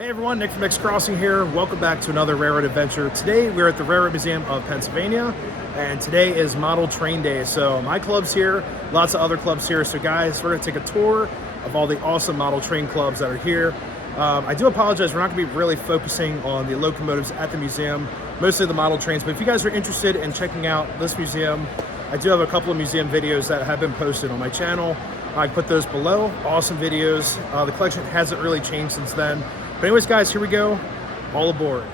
Hey everyone, Nick from X Crossing here. Welcome back to another Railroad adventure. Today we're at the Railroad Museum of Pennsylvania, and today is Model Train Day. So my club's here, lots of other clubs here. So guys, we're gonna take a tour of all the awesome model train clubs that are here. I do apologize, we're not gonna be really focusing on the locomotives at the museum, mostly the model trains. But if you guys are interested in checking out this museum, I do have a couple of museum videos that have been posted on my channel. I put those below, awesome videos. The collection hasn't really changed since then. But anyways, guys, here we go. All aboard.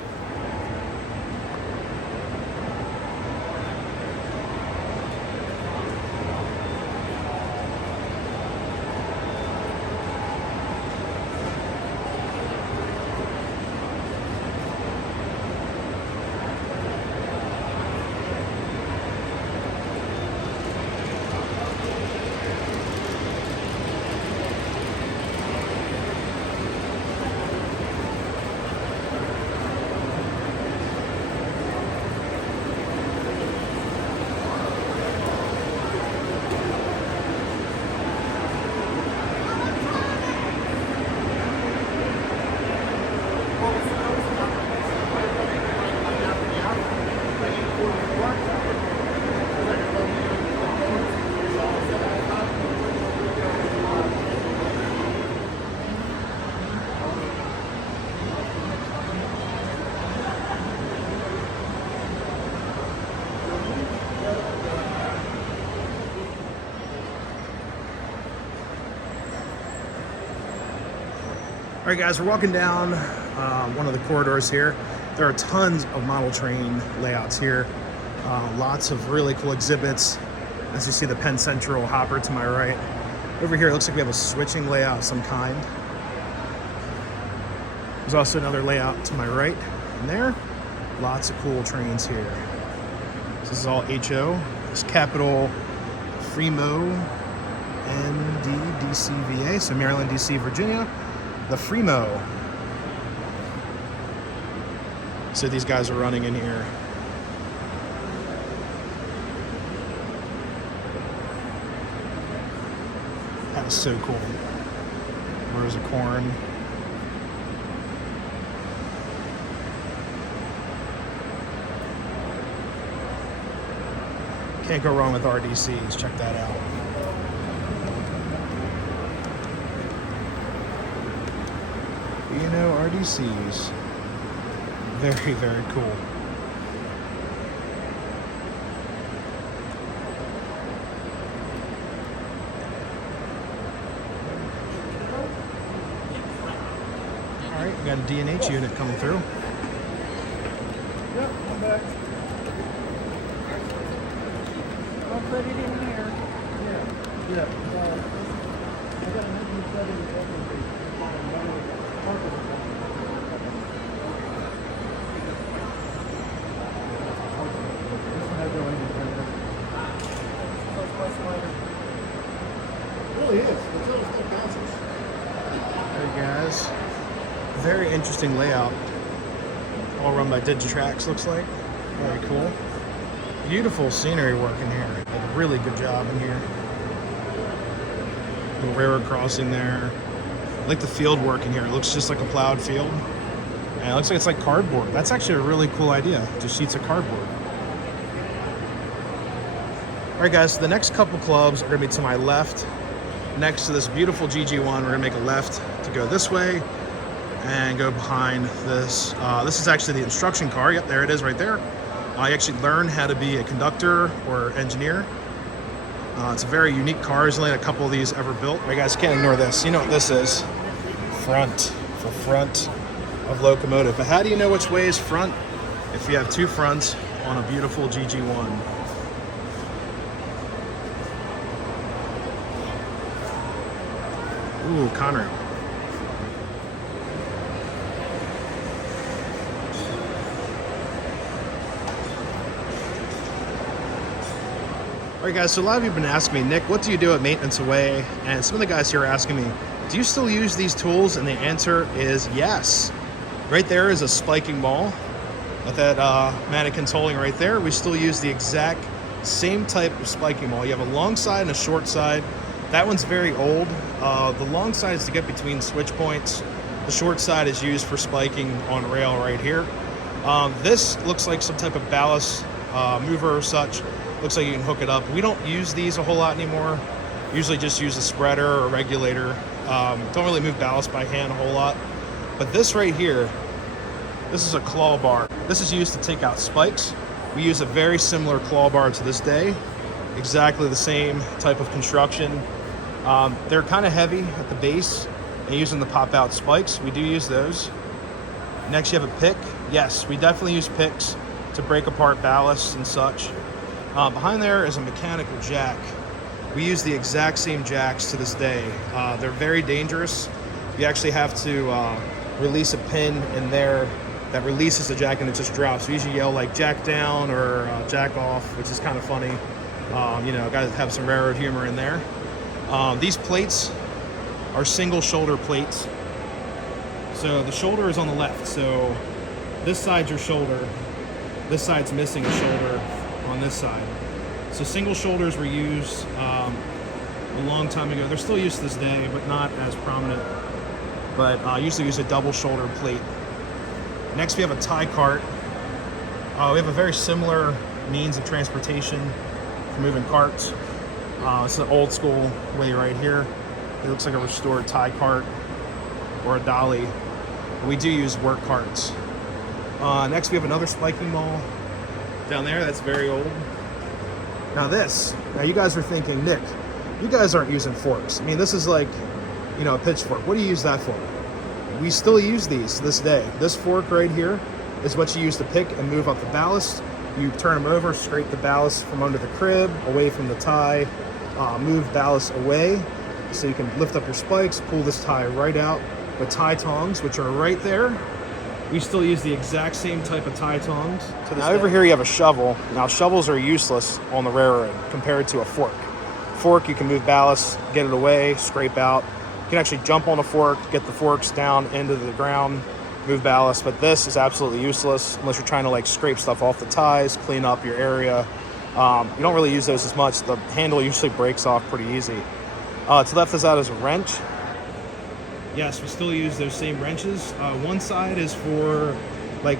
All right, guys, we're walking down one of the corridors here. There are tons of model train layouts here. Lots of really cool exhibits. As you see, the Penn Central hopper to my right. Over here, it looks like we have a switching layout of some kind. There's also another layout to my right and there. Lots of cool trains here. This is all HO. It's Capital Fremo NDDCVA, so Maryland, DC, Virginia. The Fremo. So these guys are running in here. That was so cool. Rows of corn. Can't go wrong with RDCs. Check that out. You know, RDCs, very, very cool. All right, we got a D&H unit coming through. Yep, I'm back. I'll put it in here. Yeah. I got 170. Really is. Hey guys, very interesting layout. All run by Digitrax, looks like. Very cool. Beautiful scenery work in here. Did a really good job in here. The railroad crossing there. I like the field work in here. It looks just like a plowed field. And it looks like it's like cardboard. That's actually a really cool idea. Just sheets of cardboard. All right, guys, so the next couple clubs are gonna be to my left. Next to this beautiful GG1, we're gonna make a left to go this way and go behind this. This is actually the instruction car. Yep, there it is right there. You actually learn how to be a conductor or engineer. It's a very unique car. There's only a couple of these ever built. All right, guys, can't ignore this. You know what this is. Front, for front of locomotive. But how do you know which way is front if you have two fronts on a beautiful GG1? Ooh, Conrail. All right, guys, so a lot of you have been asking me, Nick, what do you do at Maintenance Away? And some of the guys here are asking me, do you still use these tools? And the answer is yes. Right there is a spiking ball that mannequin's holding right there. We still use the exact same type of spiking ball. You have a long side and a short side. That one's very old. The long side is to get between switch points The short side is used for spiking on rail right here. This looks like some type of ballast mover or such. Looks like you can hook it up. We don't use these a whole lot anymore. Usually just use a spreader or a regulator. Don't really move ballast by hand a whole lot. But this right here, this is a claw bar. This is used to take out spikes. We use a very similar claw bar to this day. Exactly the same type of construction. They're kind of heavy at the base and using the pop out spikes. We do use those. Next you have a pick. Yes, we definitely use picks to break apart ballast and such. Behind there is a mechanical jack. We use the exact same jacks to this day. They're very dangerous. You actually have to release a pin in there that releases the jack and it just drops. We usually yell like jack down or jack off, which is kind of funny. You know, gotta have some railroad humor in there. These plates are single shoulder plates. So the shoulder is on the left. So this side's your shoulder. This side's missing a shoulder on this side. So single shoulders were used a long time ago. They're still used to this day, but not as prominent. But usually use a double shoulder plate. Next we have a tie cart. We have a very similar means of transportation for moving carts. It's an old school way right here. It looks like a restored tie cart or a dolly. We do use work carts. Next we have another spiking maul down there. That's very old. Now you guys are thinking, Nick, you guys aren't using forks. I mean, this is like, you know, a pitchfork. What do you use that for? We still use these to this day. This fork right here is what you use to pick and move up the ballast. You turn them over, scrape the ballast from under the crib, away from the tie, move ballast away so you can lift up your spikes, pull this tie right out with tie tongs, which are right there. We still use the exact same type of tie tongs to this day. Over here you have a shovel. Now shovels are useless on the railroad compared to a fork. Fork, you can move ballast, get it away, scrape out. You can actually jump on a fork, get the forks down into the ground, move ballast, but this is absolutely useless unless you're trying to like scrape stuff off the ties, clean up your area. You don't really use those as much. The handle usually breaks off pretty easy. To the left of that is a wrench. Yes, we still use those same wrenches. One side is for like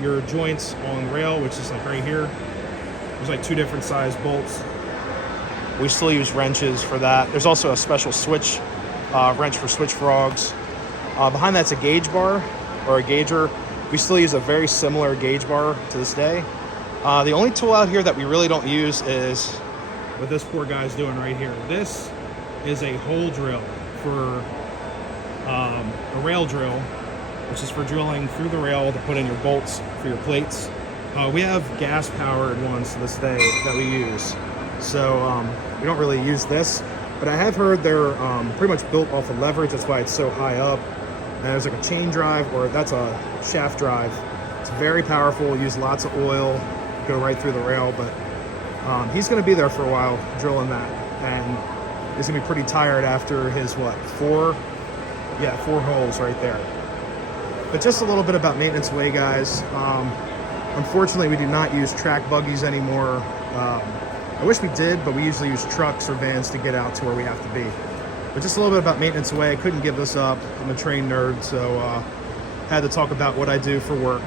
your joints on rail, which is like right here. There's like two different size bolts. We still use wrenches for that. There's also a special switch wrench for switch frogs. Behind that's a gauge bar or a gauger. We still use a very similar gauge bar to this day. The only tool out here that we really don't use is what this poor guy's doing right here. This is a hole drill for a rail drill, which is for drilling through the rail to put in your bolts for your plates. We have gas-powered ones to this day that we use, so we don't really use this. But I have heard they're pretty much built off of leverage. That's why it's so high up. And there's like a chain drive, or that's a shaft drive. It's very powerful. Use lots of oil, go right through the rail. But he's going to be there for a while drilling that, and he's going to be pretty tired after his four holes right there. But just a little bit about maintenance way, guys. Unfortunately, we do not use track buggies anymore. I wish we did, but we usually use trucks or vans to get out to where we have to be. But just a little bit about maintenance way. I couldn't give this up. I'm a trained nerd, so had to talk about what I do for work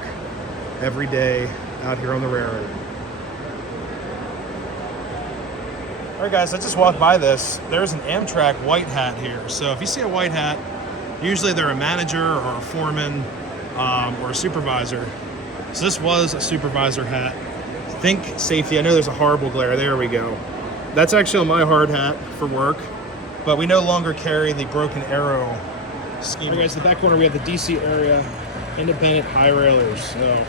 every day out here on the railroad. All right, guys, I just walked by this. There's an Amtrak white hat here. So if you see a white hat, usually they're a manager or a foreman or a supervisor. So this was a supervisor hat. Think safety. I know there's a horrible glare. There we go. That's actually on my hard hat for work, but we no longer carry the broken arrow scheme. All right, guys, in the back corner we have the DC area independent high railers. So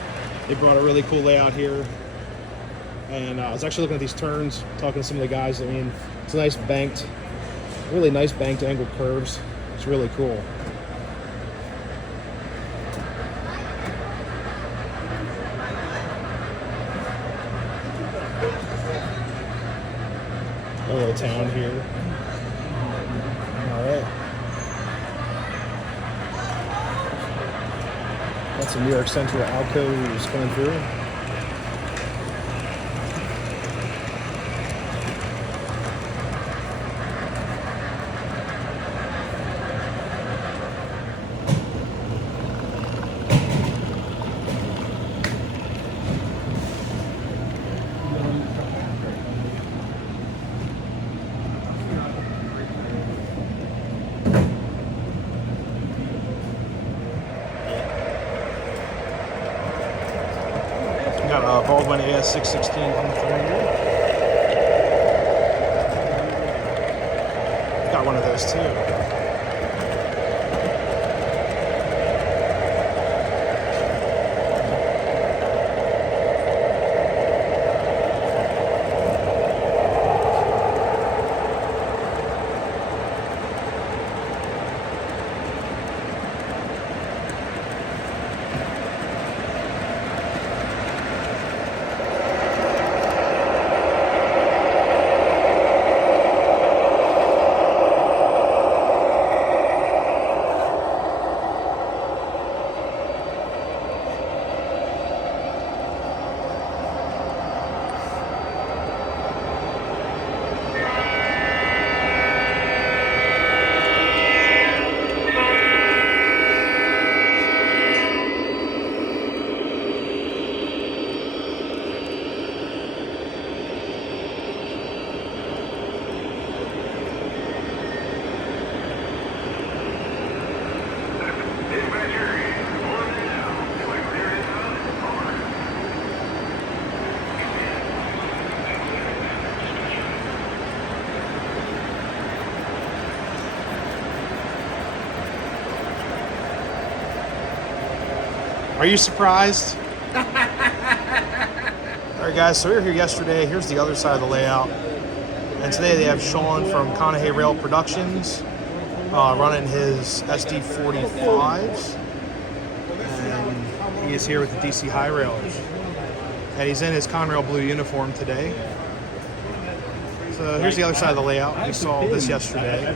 they brought a really cool layout here. And I was actually looking at these turns, talking to some of the guys. I mean, it's a nice banked, really nice banked angled curves. It's really cool. A little town here. All right. Got some New York Central alcoves coming through. Got a Baldwin AS616 coming through here. Got one of those too. Are you surprised? All right, guys, so we were here yesterday. Here's the other side of the layout. And today they have Sean from Conahay Rail Productions running his SD45s. And he is here with the DC High Railers. And he's in his Conrail blue uniform today. So here's the other side of the layout. We saw this yesterday.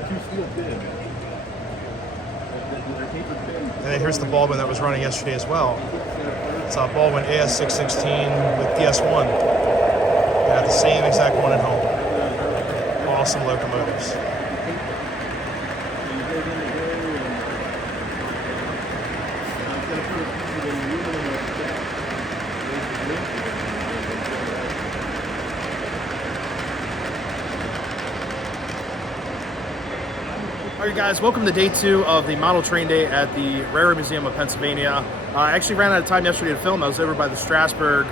And then here's the Baldwin that was running yesterday as well. It's a Baldwin AS616 with DS1. They got the same exact one at home. Awesome locomotives. All right, guys, welcome to day 2 of the model train day at the Railroad Museum of Pennsylvania. I actually ran out of time yesterday to film. I was over by the Strasburg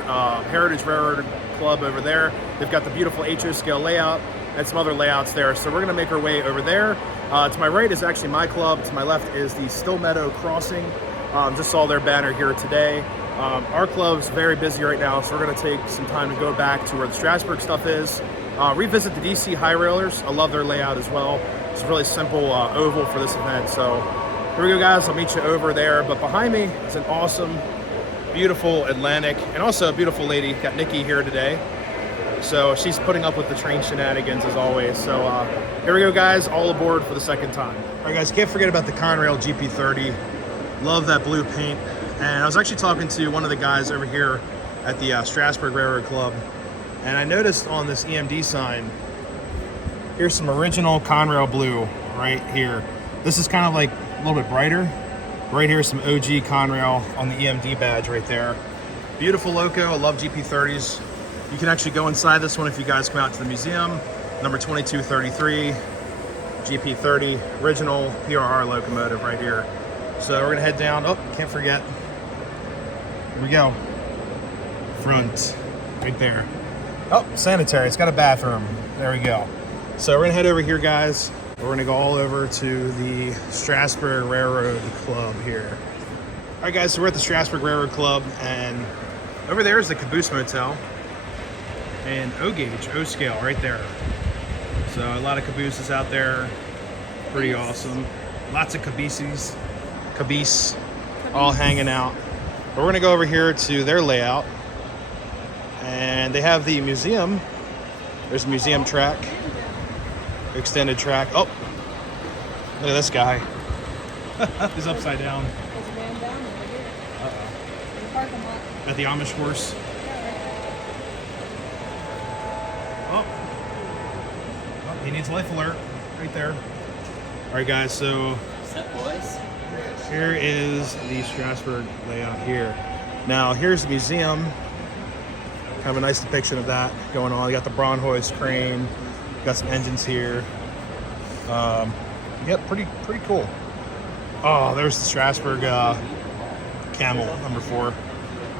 Heritage Railroad Club over there. They've got the beautiful HO scale layout and some other layouts there. So we're gonna make our way over there. To my right is actually my club. To my left is the Still Meadow Crossing. Just saw their banner here today. Our club's very busy right now, so we're gonna take some time to go back to where the Strasburg stuff is. Revisit the DC High Railers. I love their layout as well. It's a really simple oval for this event. So here we go, guys. I'll meet you over there. But behind me is an awesome, beautiful Atlantic, and also a beautiful lady. Got Nikki here today. So she's putting up with the train shenanigans as always. So here we go, guys. All aboard for the second time. All right, guys. Can't forget about the Conrail GP30. Love that blue paint. And I was actually talking to one of the guys over here at the Strasburg Railroad Club, and I noticed on this EMD sign, here's some original Conrail blue right here. This is kind of like a little bit brighter. Right here is some OG Conrail on the EMD badge right there. Beautiful loco. I love GP30s. You can actually go inside this one if you guys come out to the museum. Number 2233, GP30, original PRR locomotive right here. So we're gonna head down. Oh, can't forget. Here we go. Front, right there. Oh, sanitary. It's got a bathroom. There we go. So we're gonna head over here, guys. We're gonna go all over to the Strasburg Railroad Club here. All right, guys, so we're at the Strasburg Railroad Club, and over there is the Caboose Motel and O-Gauge, O-Scale right there. So a lot of cabooses out there. Pretty awesome. Lots of cabooses, all hanging out. But we're gonna go over here to their layout, and they have the museum. There's a museum track, extended track. Oh, look at this guy. He's upside down. There's a man down over here. In the parking lot. At the Amish horse. Oh, he needs life alert right there. All right, guys, so What's up, boys? here is the Strasburg layout here. Now, here's the museum. Kind of a nice depiction of that going on. You got the Braunhoist crane. Got some engines here. Yep, pretty cool. Oh, there's the Strasburg Camel number 4.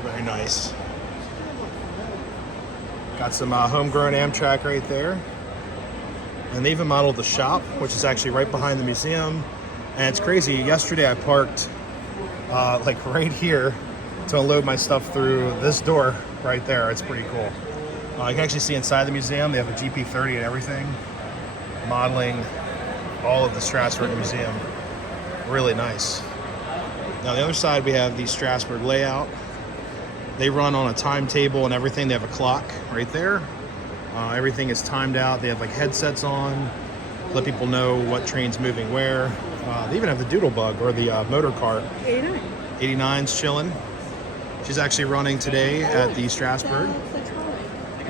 Very nice. Got some homegrown Amtrak right there. And they even modeled the shop, which is actually right behind the museum. And it's crazy. Yesterday I parked like right here to unload my stuff through this door right there. It's pretty cool. You can actually see inside the museum. They have a GP30 and everything, modeling all of the Strasbourg Museum. Really nice. Now the other side we have the Strasbourg layout. They run on a timetable and everything. They have a clock right there. Everything is timed out. They have like headsets on to let people know what train's moving where. They even have the Doodlebug or the motor car. 89. 89's chilling. She's actually running today at the Strasbourg.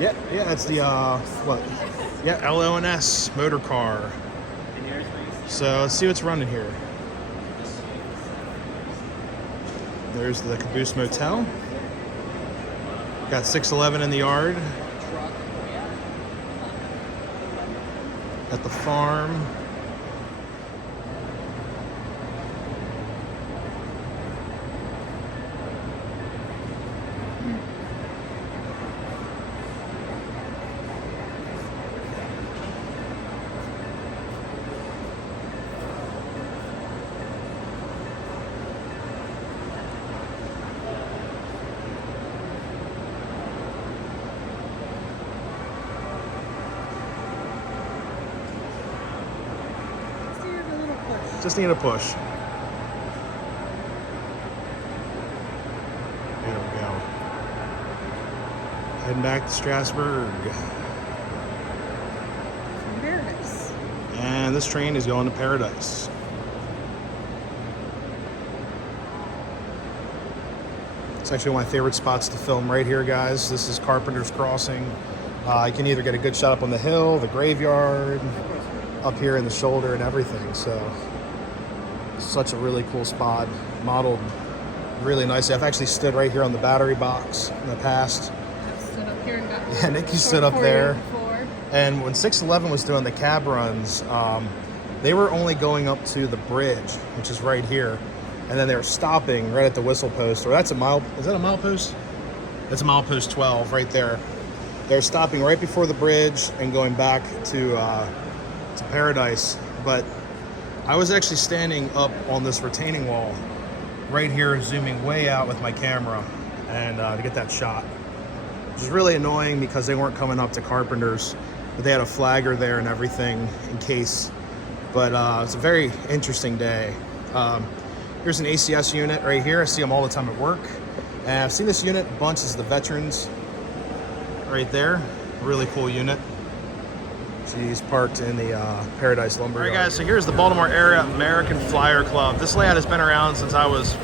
Yeah, that's the what? Yeah, LONS motor car. So let's see what's running here. There's the Caboose Motel. Got 611 in the yard. At the farm. Just need a push. There we go. Heading back to Strasbourg. From Paradise. And this train is going to Paradise. It's actually one of my favorite spots to film right here, guys. This is Carpenter's Crossing. You can either get a good shot up on the hill, the graveyard, up here in the shoulder and everything. So such a really cool spot, modeled really nicely. I've actually stood right here on the battery box in the past. I've stood up here and got Yeah, Nikki stood up there. And when 611 was doing the cab runs, they were only going up to the bridge, which is right here. And then they were stopping right at the whistle post, or that's a mile, is that a milepost? That's a milepost 12 right there. They're stopping right before the bridge and going back to Paradise. But I was actually standing up on this retaining wall right here, zooming way out with my camera and to get that shot. Which is really annoying because they weren't coming up to Carpenter's, but they had a flagger there and everything in case. But it's a very interesting day. Here's an ACS unit right here. I see them all the time at work. And I've seen this unit a bunch. This is the Veterans right there. Really cool unit. He's parked in the Paradise Lumber Yard. All right, guys, so here's the Baltimore Area American Flyer Club. This layout has been around since I was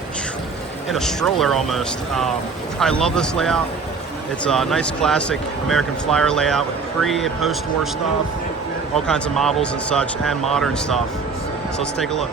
in a stroller almost. I love this layout. It's a nice classic American Flyer layout with pre- and post-war stuff, all kinds of models and such, and modern stuff. So let's take a look.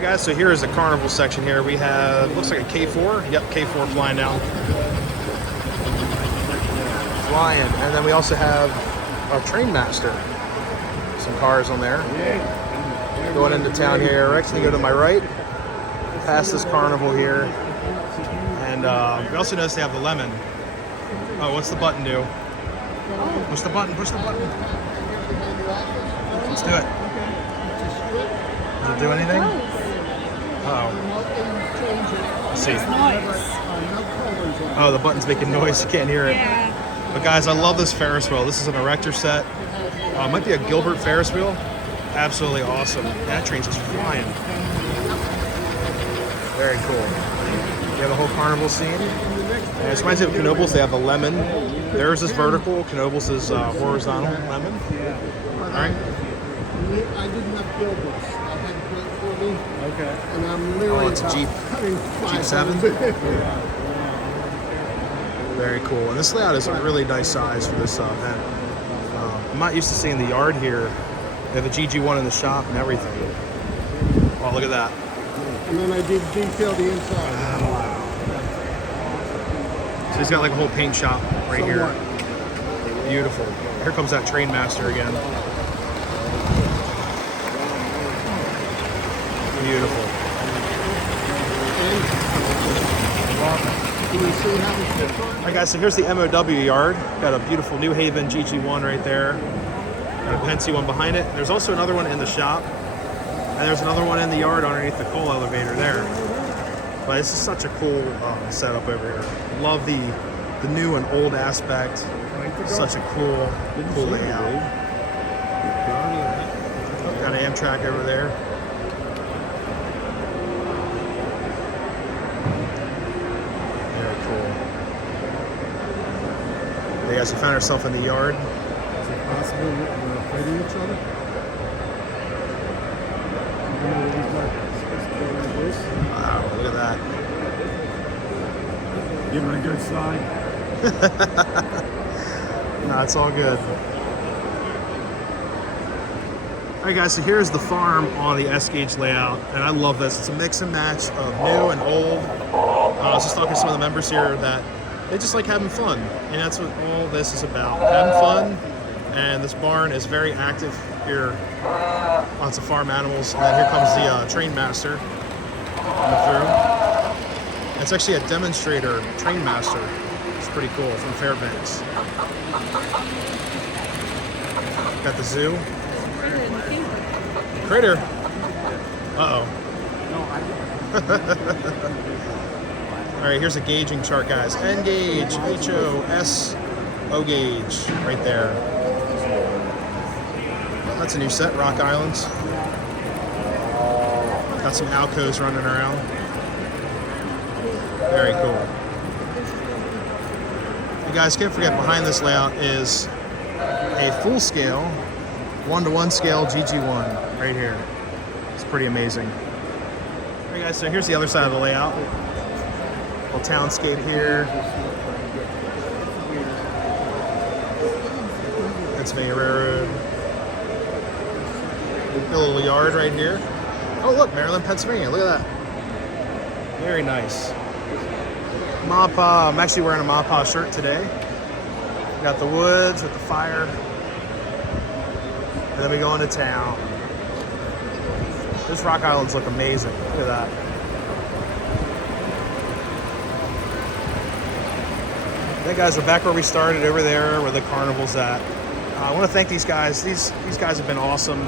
Alright guys, so here is the carnival section here. We have, looks like a K4. Yep, K4 flying down. Flying. And then we also have a Trainmaster. Some cars on there. Going into town here. We're actually going to go to my right. Past this carnival here. And we also notice they have the lemon. Oh, what's the button do? Push the button, push the button. Let's do it. Does it do anything? Oh. Let's see. Oh, the button's making noise. You can't hear it. Yeah. But guys, I love this Ferris wheel. This is an erector set. It might be a Gilbert Ferris wheel. Absolutely awesome. That train's just flying. Very cool. You have a whole carnival scene. And this reminds me of Knoebels. They have the lemon. Theirs is vertical. Knoebels is horizontal lemon. All right. I didn't have Gilbert's. I had it built for me. Okay. And I'm literally Oh, it's a Jeep. Jeep 7. Very cool. And this layout is a really nice size for this event. I'm not used to seeing the yard here. They have a GG1 in the shop and everything. Oh, look at that. And then I did detail the inside. So he's got like a whole paint shop right here. Beautiful. Here comes that train master again. Beautiful. Can you see how it's fit on? All right, guys, so here's the MOW yard. Got a beautiful New Haven GG1 right there. Got a Penske one behind it. There's also another one in the shop. And there's another one in the yard underneath the coal elevator there. But this is such a cool setup over here. Love the new and old aspect. Such a cool layout. Got an Amtrak over there. Very cool. I guess we found ourselves in the yard. Is it possible we're fighting each other? Wow, look at that. Give it a good slide. No, it's all good. All right, guys, so here's the farm on the S-Gauge layout, and I love this. It's a mix and match of new and old. I was just talking to some of the members here that they just like having fun, and that's what all this is about, having fun. And this barn is very active here. Lots of farm animals, and then here comes the train master coming through. It's actually a demonstrator train master. It's pretty cool, from Fairbanks. Got the zoo. Critter. Uh-oh. All right, here's a gauging chart, guys. N gauge, HO, O gauge, right there. That's a new set, Rock Islands. Got some alcos running around. Very cool. You guys can't forget, behind this layout is a full scale, 1-to-1 scale GG1 right here. It's pretty amazing. All right, guys, so here's the other side of the layout. Little townscape here. Pennsylvania Railroad. A little yard right here. Oh, look, Maryland, Pennsylvania. Look at that. Very nice. Mapa. I'm actually wearing a Mapa shirt today. We got the woods with the fire. And then we go into town. Those Rock Islands look amazing. Look at that. Hey guys, we're back where we started, over there where the carnival's at. I want to thank these guys. These guys have been awesome.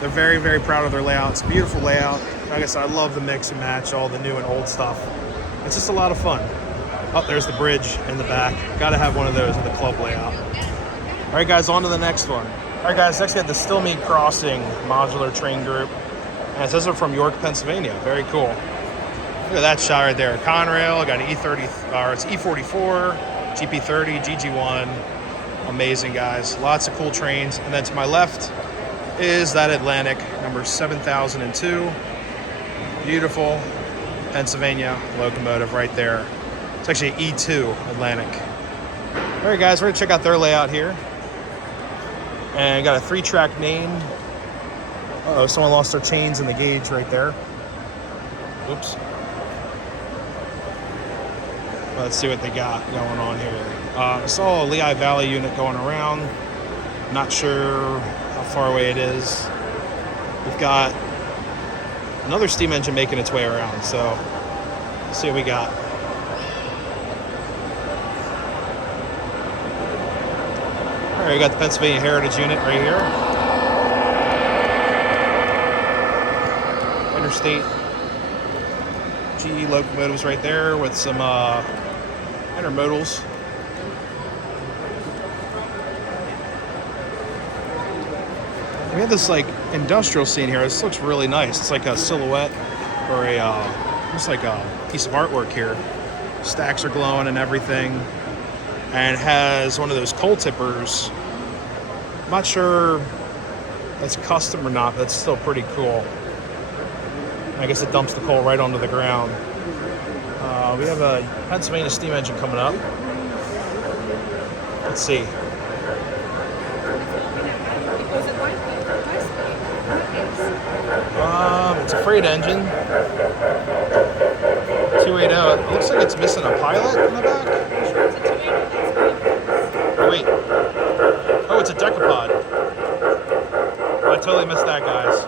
They're very, very proud of their layout. It's a beautiful layout. Like I said, I love the mix and match, all the new and old stuff. It's just a lot of fun. Oh, there's the bridge in the back. Got to have one of those with the club layout. All right, guys, on to the next one. All right, guys, next we have the Stillmead Crossing modular train group. And it says they're from York, Pennsylvania. Very cool. Look at that shot right there. Conrail, got an E30, or it's E44, GP30, GG1. Amazing, guys. Lots of cool trains. And then to my left is that Atlantic, number 7002. Beautiful Pennsylvania locomotive right there. It's actually an E2 Atlantic. All right, guys, we're gonna check out their layout here. And got a 3-track main. Uh-oh, someone lost their chains in the gauge right there. Oops. Let's see what they got going on here. I saw a Lehigh Valley unit going around. Not sure how far away it is. We've got another steam engine making its way around, so let's see what we got. All right, we got the Pennsylvania Heritage unit right here. Interstate GE locomotives right there with some intermodals. We have this like industrial scene here. This looks really nice. It's like a silhouette or a just like a piece of artwork here. Stacks are glowing and everything, and it has one of those coal tippers. I'm not sure that's custom or not. That's still pretty cool. I guess it dumps the coal right onto the ground. We have a Pennsylvania steam engine coming up. Let's see. It goes at 5 speed. It's a freight engine. 280. It looks like it's missing a pilot in the back. Oh, wait. Oh, it's a decapod. I totally missed that, guys.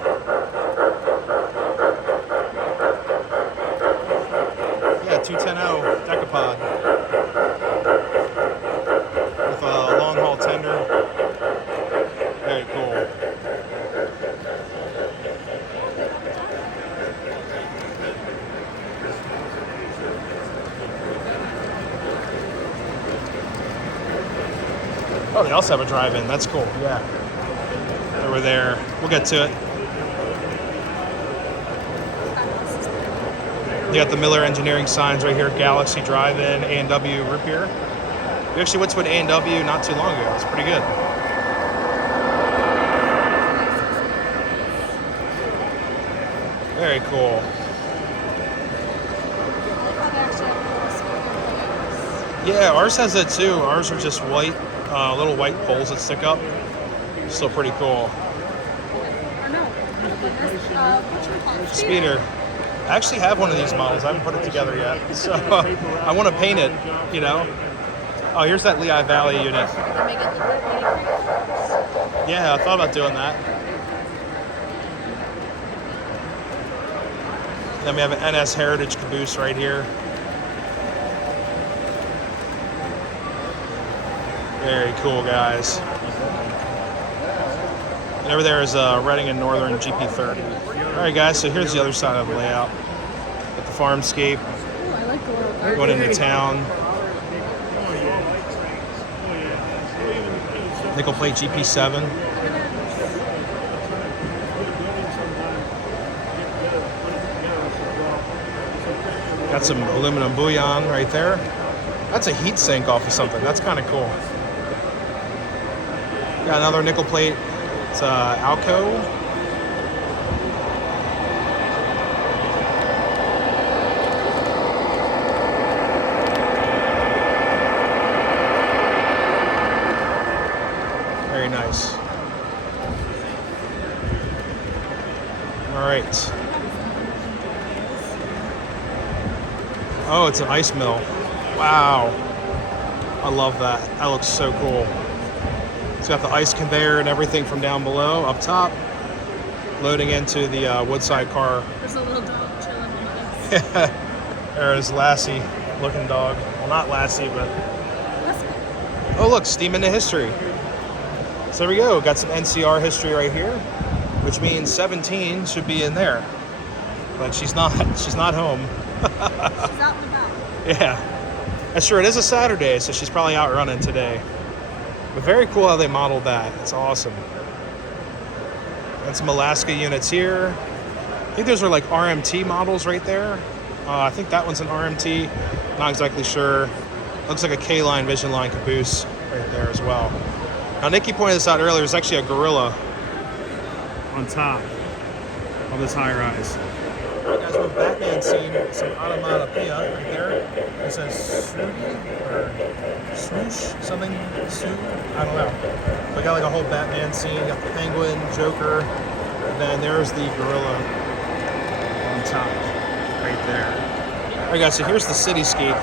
Yeah, 210 decapod. With a long haul tender. Very cool. Oh, they also have a drive-in. That's cool. Yeah. Over there. We'll get to it. You got the Miller Engineering signs right here. Galaxy Drive-In, A&W root beer. We actually went to an A&W not too long ago. It's pretty good. Very cool. Yeah, ours has that too. Ours are just white, little white poles that stick up. Still pretty cool. Speeder. I actually have one of these models. I haven't put it together yet. So I want to paint it, you know. Oh, here's that Lehigh Valley unit. Yeah, I thought about doing that. Then we have an NS Heritage caboose right here. Very cool, guys. And over there is Reading and Northern GP30. All right, guys, so here's the other side of the layout. With the farmscape. Ooh, I like the little garden. Going into town. Nickel plate GP7. Got some aluminum bullion right there. That's a heat sink off of something. That's kind of cool. Got another nickel plate. It's Alco. Very nice. All right. Oh, it's an ice mill. Wow. I love that. That looks so cool. It's got the ice conveyor and everything from down below, up top, loading into the Woodside car. There's a little dog chilling on the ice. There's Lassie looking dog. Well, not Lassie, but... Oh, look, Steam into history. So there we go. Got some NCR history right here, which means 17 should be in there. But she's not. She's not home. She's out and about. Yeah. That's true. It is a Saturday, so she's probably out running today. But very cool how they modeled that. It's awesome. And some Alaska units here. I think those are like RMT models right there. I think that one's an RMT. Not exactly sure. Looks like a K-line Vision Line caboose right there as well. Now, Nikki pointed this out earlier. There's actually a gorilla on top of this high rise. All right, guys, we have Batman scene, some onomatopoeia right there. It says Snooty or swoosh, something, Sue, I don't know. We got like a whole Batman scene. Got the Penguin, Joker, and then there's the gorilla on top right there. All right, guys, so here's the cityscape.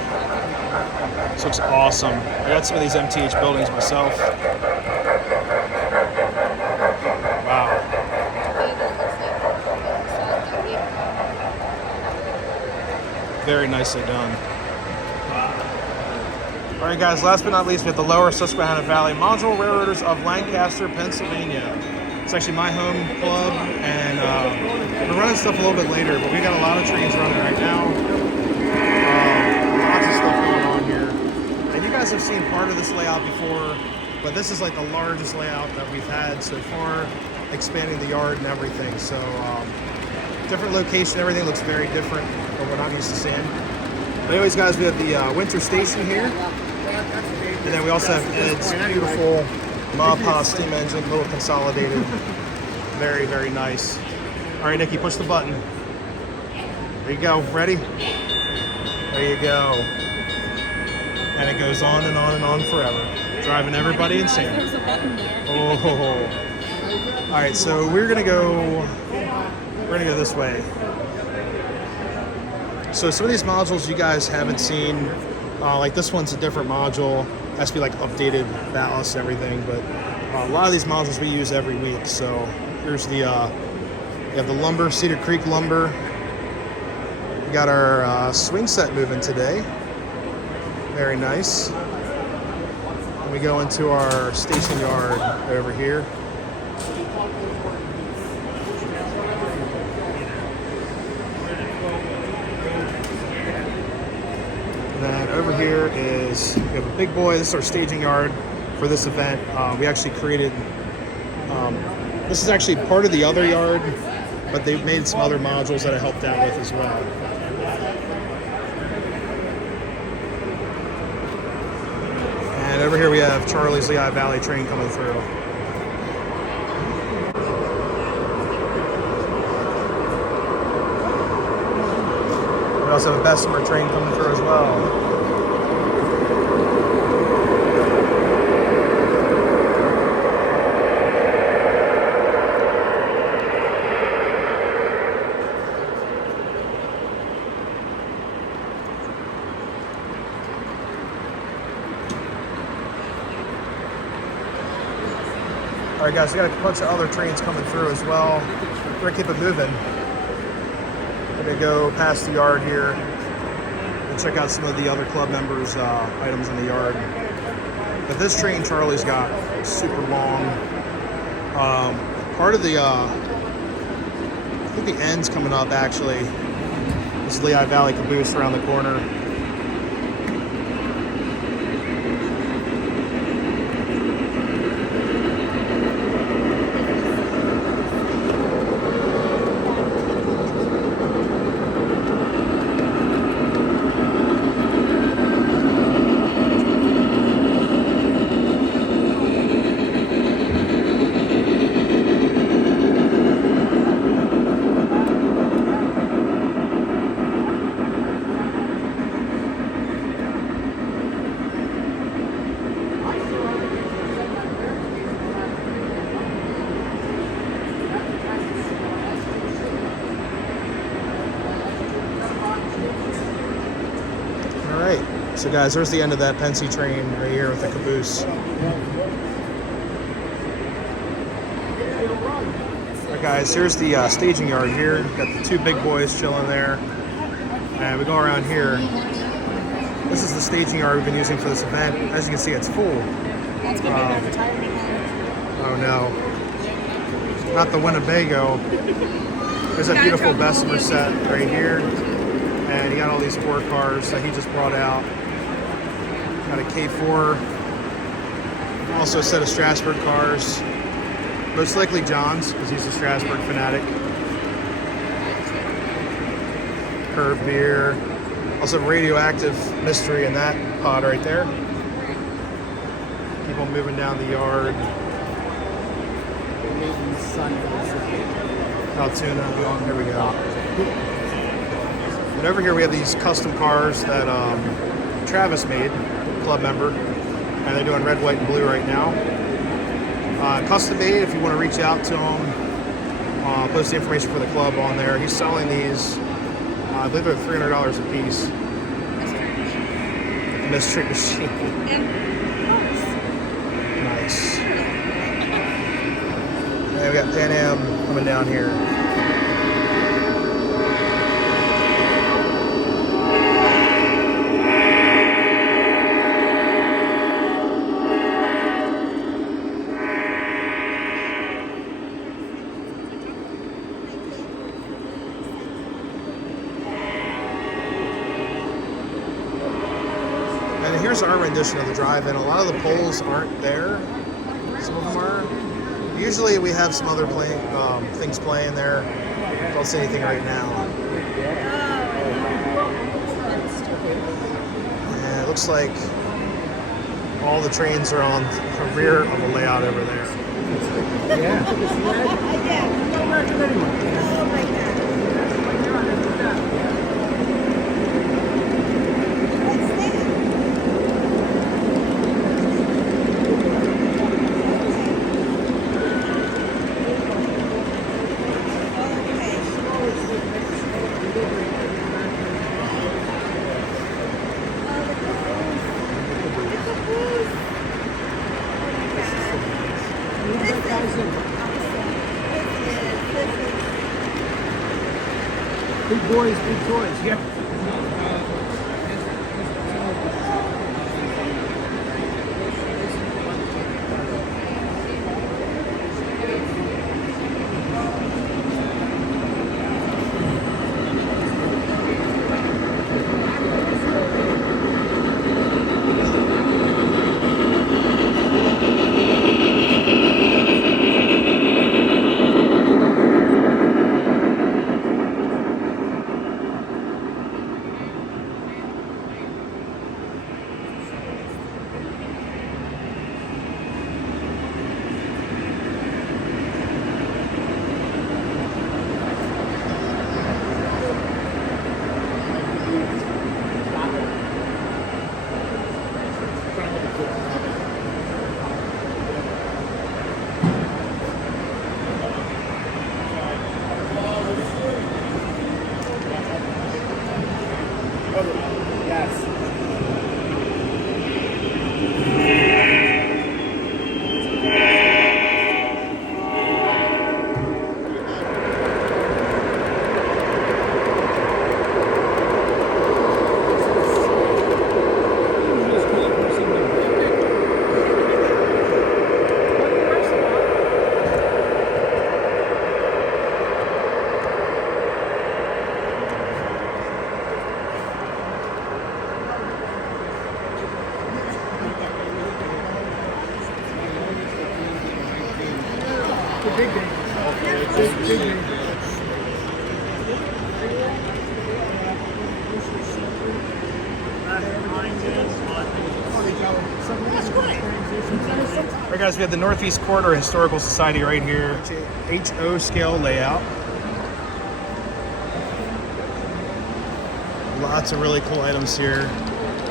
This looks awesome. I got some of these MTH buildings myself. Wow. Very nicely done. All right, guys, last but not least, we have the Lower Susquehanna Valley Module Railroaders of Lancaster, Pennsylvania. It's actually my home club, and we're running stuff a little bit later, but we got a lot of trains running right now. Lots of stuff going on here. And you guys have seen part of this layout before, but this is like the largest layout that we've had so far, expanding the yard and everything. So different location, everything looks very different from what I'm used to seeing. But anyways, guys, we have the winter station here. And then we also have Ed's beautiful Mappa steam engine, a little consolidated. Very, very nice. All right, Nikki, push the button. There you go. Ready? There you go. And it goes on and on and on forever. Driving everybody insane. There's a button there. Oh. All right, so we're gonna go this way. So some of these modules you guys haven't seen, like this one's a different module. It has to be like updated ballast and everything, but a lot of these modules we use every week. So here's the, we have the lumber, Cedar Creek lumber. We got our swing set moving today. Very nice. And we go into our station yard right over here. And then over here is, we have a big boy. This is our staging yard for this event. We actually created, this is actually part of the other yard, but they've made some other modules that I helped out with as well. And over here we have Charlie's Lehigh Valley train coming through. We also have a Bessemer train coming through as well. All right, guys, we got a bunch of other trains coming through as well. We're gonna keep it moving. We're gonna go past the yard here and check out some of the other club members' items in the yard. But this train Charlie's got is super long. Part of the, I think the end's coming up actually. This Lehigh Valley caboose around the corner. So guys, there's the end of that Pensy train right here with the caboose. Alright guys, here's the staging yard here. Got the two big boys chilling there. And we go around here. This is the staging yard we've been using for this event. As you can see, it's full. That's gonna be their retirement home. Oh no. Not the Winnebago. There's that beautiful Bessemer set right here. And he got all these 4 cars that he just brought out. Got a K4. Also a set of Strasburg cars. Most likely John's, because he's a Strasburg fanatic. Curve beer. Also radioactive mystery in that pod right there. Keep on moving down the yard. Altoona. Here we go. And over here we have these custom cars that Travis made, club member, and they're doing red, white, and blue right now. Custom made, if you want to reach out to him, post the information for the club on there. He's selling these, I believe they're $300 a piece. Mystery machine. Nice. And we got Pan Am coming down here. Here's our rendition of the drive-in. A lot of the poles aren't there. Some of them are. Usually we have some other things playing there. Don't see anything right now. And it looks like all the trains are on the rear of the layout over there. Yeah. boys, big toys. Yeah. All right, guys, we have the Northeast Corridor Historical Society right here. HO scale layout. Lots of really cool items here.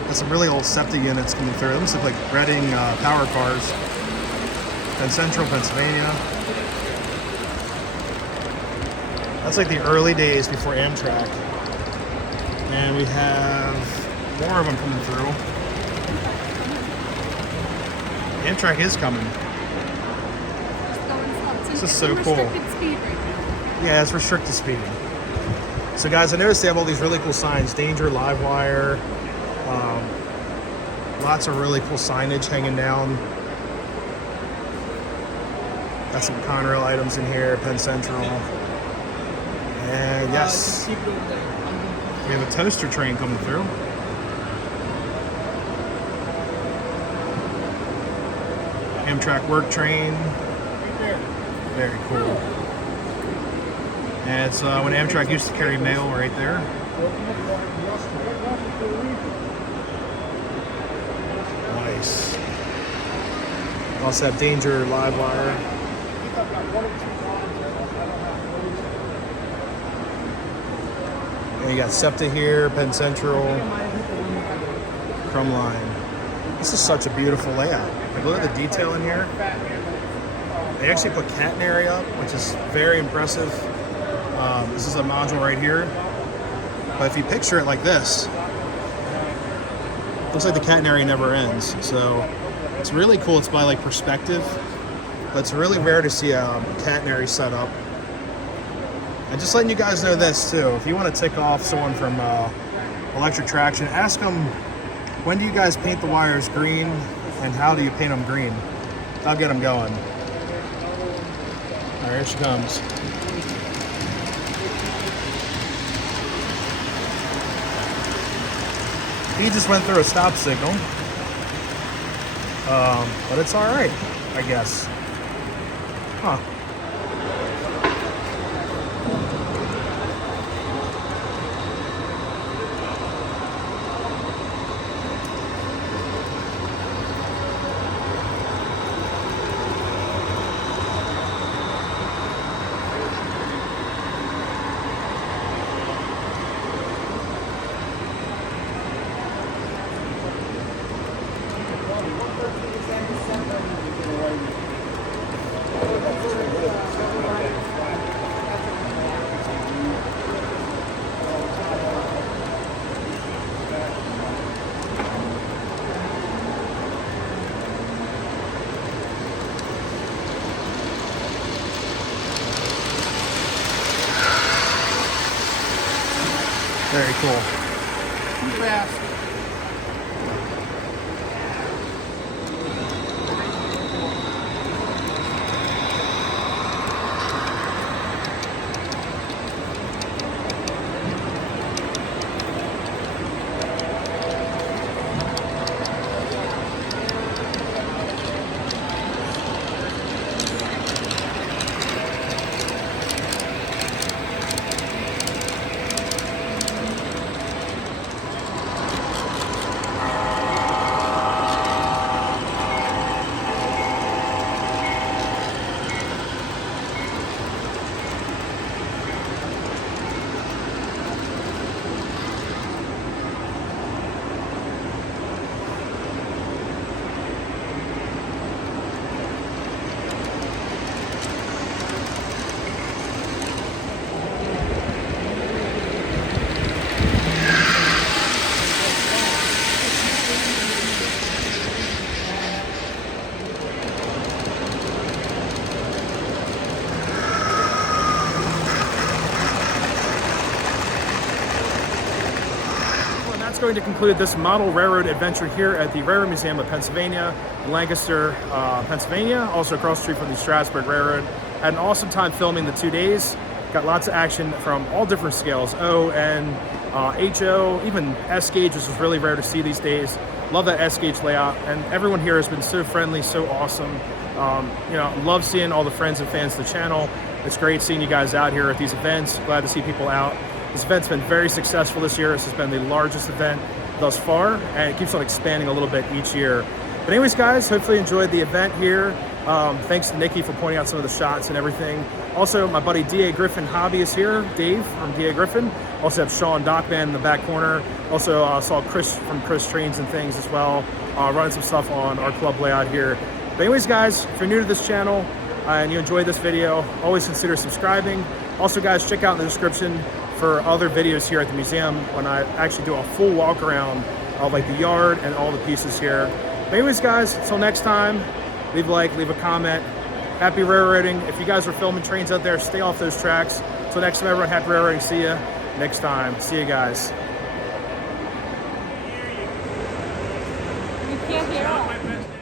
Got some really old SEPTA units coming through. Those look like Reading power cars. And Central Pennsylvania. That's like the early days before Amtrak. And we have more of them coming through. Amtrak is coming. This is so cool. Yeah, it's restricted speed. So guys, I noticed they have all these really cool signs. Danger, live wire. Lots of really cool signage hanging down. Got some Conrail items in here, Penn Central. And yes, we have a toaster train coming through. Amtrak work train. Very cool. And it's when Amtrak used to carry mail right there. Nice. We also have Danger, live wire. And you got SEPTA here, Penn Central, Crumb Line. This is such a beautiful layout. Like, look at the detail in here. They actually put catenary up, which is very impressive. This is a module right here. But if you picture it like this, looks like the catenary never ends. So it's really cool. It's by like perspective. But it's really rare to see a catenary set up. And just letting you guys know this too. If you want to tick off someone from electric traction, ask them, when do you guys paint the wires green and how do you paint them green? I'll get them going. All right, here she comes. He just went through a stop signal. But it's all right, I guess. Huh. Very cool. Too fast. Going to conclude this model railroad adventure here at the Railroad Museum of Pennsylvania in Lancaster, Pennsylvania, also across the street from the Strasburg Railroad. Had an awesome time filming the 2 days. Got lots of action from all different scales, O, N, HO, even S gauge, which is really rare to see these days. Love that S gauge layout, and everyone here has been so friendly, so awesome. You know, love seeing all the friends and fans of the channel. It's great seeing you guys out here at these events. Glad to see people out. This event's been very successful this year. This has been the largest event thus far, and it keeps on expanding a little bit each year. But anyways, guys, hopefully you enjoyed the event here. Thanks to Nikki for pointing out some of the shots and everything. Also, my buddy D.A. Griffin Hobby is here, Dave from D.A. Griffin. Also have Sean Dockman in the back corner. Also saw Chris from Chris Trains and Things as well, running some stuff on our club layout here. But anyways, guys, if you're new to this channel and you enjoyed this video, always consider subscribing. Also, guys, check out in the description for other videos here at the museum when I actually do a full walk around of like the yard and all the pieces here. But anyways, guys, until next time, leave a like, leave a comment. Happy railroading. If you guys are filming trains out there, stay off those tracks. Until next time, everyone, happy railroading. See ya next time. See you guys. You can't hear us.